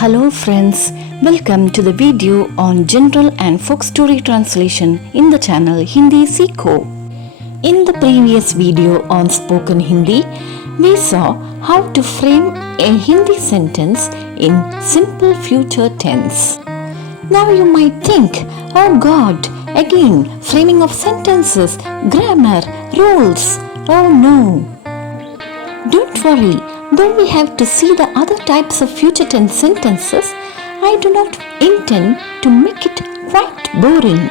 Hello friends, welcome to the video on general and folk story translation in the channel Hindi Seekho. In the previous video on spoken Hindi, we saw how to frame a Hindi sentence in simple future tense. Now you might think, oh God, again framing of sentences, grammar, rules. Oh no. Don't worry. Though we have to see the other types of future tense sentences, I do not intend to make it quite boring.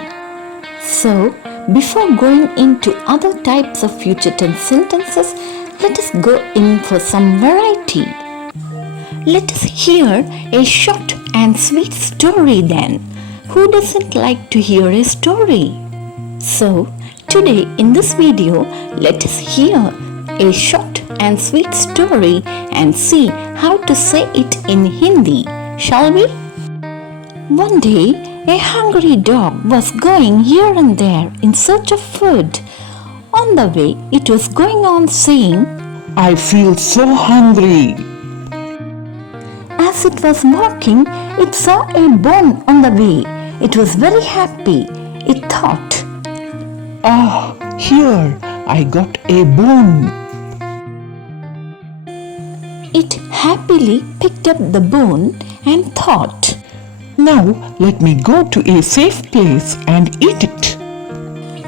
So, before going into other types of future tense sentences, let us go in for some variety. Let us hear a short and sweet story then. Who doesn't like to hear a story? So, today in this video, let us hear a short and sweet story and see how to say it in Hindi, shall we? One day, a hungry dog was going here and there in search of food. On the way, it was going on saying, I feel so hungry. As it was walking, it saw a bone on the way. It was very happy. It thought, Here I got a bone. It happily picked up the bone and thought, Now let me go to a safe place and eat it.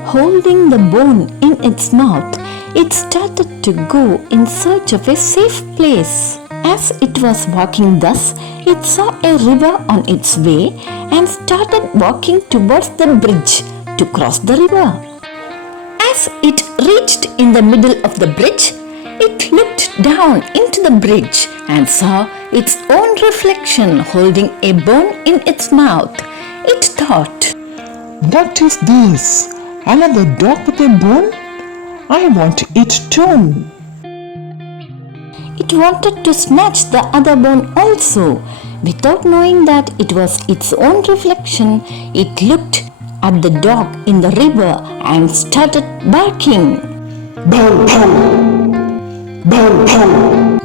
Holding the bone in its mouth, it started to go in search of a safe place. As it was walking thus, it saw a river on its way and started walking towards the bridge to cross the river. As it reached in the middle of the bridge, it looked down into the bridge and saw its own reflection holding a bone in its mouth. It thought, What is this? Another dog with a bone? I want it too. It wanted to snatch the other bone also. Without knowing that it was its own reflection, it looked at the dog in the river and started barking. Bow, bow. Bow, bow.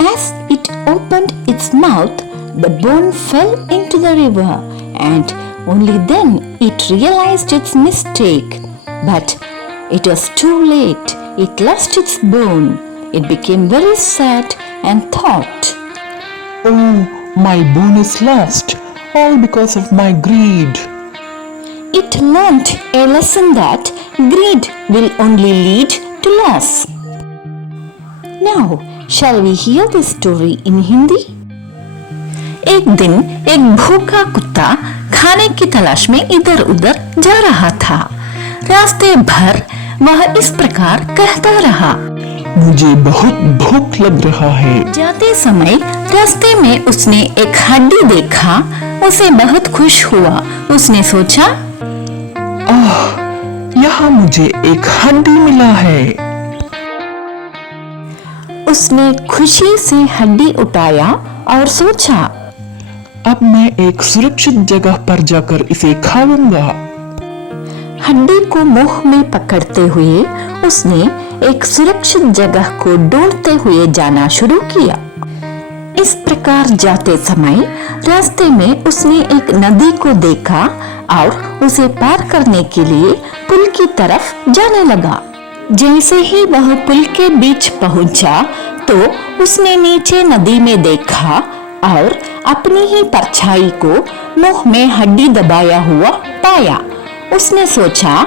As it opened its mouth, the bone fell into the river, and only then it realized its mistake. But it was too late. It lost its bone. It became very sad and thought, Oh, my bone is lost, all because of my greed. It learnt a lesson that greed will only lead to loss. Now, shall we hear this story in Hindi? एक दिन एक भूखा कुत्ता खाने की तलाश में इधर उधर जा रहा था। रास्ते भर वह इस प्रकार कहता रहा, मुझे बहुत भूख लग रहा है। जाते समय रास्ते में उसने एक हड्डी देखा। उसे बहुत खुश हुआ। उसने सोचा, यहाँ मुझे एक हड्डी मिला है। उसने खुशी से हड्डी उठाया और सोचा, अब मैं एक सुरक्षित जगह पर जाकर इसे खाऊंगा। हड्डी को मुंह में पकड़ते हुए उसने एक सुरक्षित जगह को ढूंढते हुए जाना शुरू किया। इस प्रकार जाते समय रास्ते में उसने एक नदी को देखा और उसे पार करने के लिए पुल की तरफ जाने लगा। जैसे ही वह पुल के बीच पहुंचा तो उसने नीचे नदी में देखा और अपनी ही परछाई को मुंह में हड्डी दबाया हुआ पाया। उसने सोचा,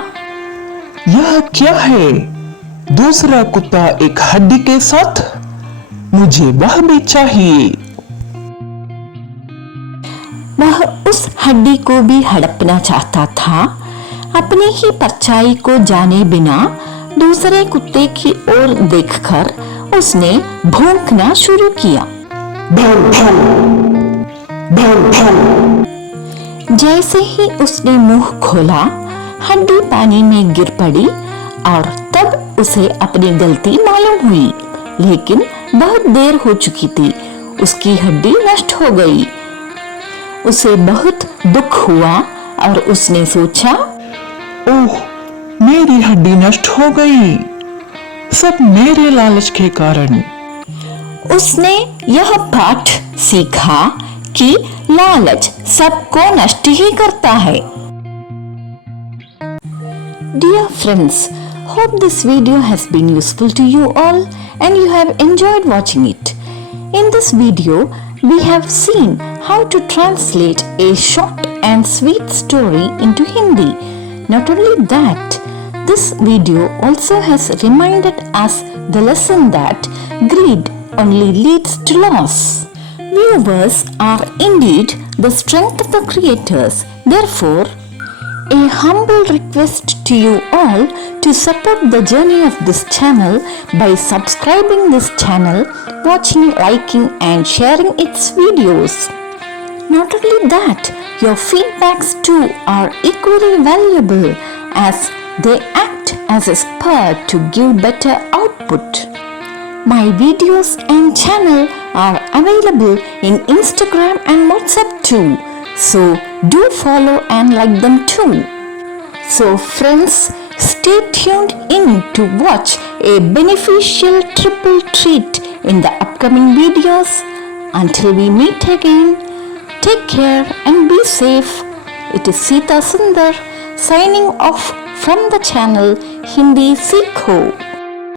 यह क्या है? दूसरा कुत्ता एक हड्डी के साथ? मुझे वह भी चाहिए। वह उस हड्डी को भी हड़पना चाहता था। अपनी ही परछाई को जाने बिना दूसरे कुत्ते की ओर देखकर उसने भौंकना शुरू किया। भाव, भाव, भाव, भाव। जैसे ही उसने मुंह खोला, हड्डी पानी में गिर पड़ी और तब उसे अपनी गलती मालूम हुई। लेकिन बहुत देर हो चुकी थी। उसकी हड्डी नष्ट हो गई। उसे बहुत दुख हुआ और उसने सोचा, ओह, मेरी हड्डी नष्ट हो गई। सब मेरे लालच के कारण। उसने यह पाठ सीखा कि लालच सबको नष्ट ही करता है। Dear friends, hope this video has been useful to you all and you have enjoyed watching it. In this video, we have seen how to translate a short and sweet story into Hindi. Not only that, this video also has reminded us the lesson that greed only leads to loss. Viewers are indeed the strength of the creators. Therefore, a humble request to you all to support the journey of this channel by subscribing this channel, watching, liking and sharing its videos. Not only that, your feedbacks too are equally valuable as they act as a spur to give better output. My videos and channel are available in Instagram and WhatsApp too. So do follow and like them too. So friends, stay tuned in to watch a beneficial triple treat in the upcoming videos. Until we meet again, take care and be safe. It is Sita Sundar signing off from the channel Hindi Seekho.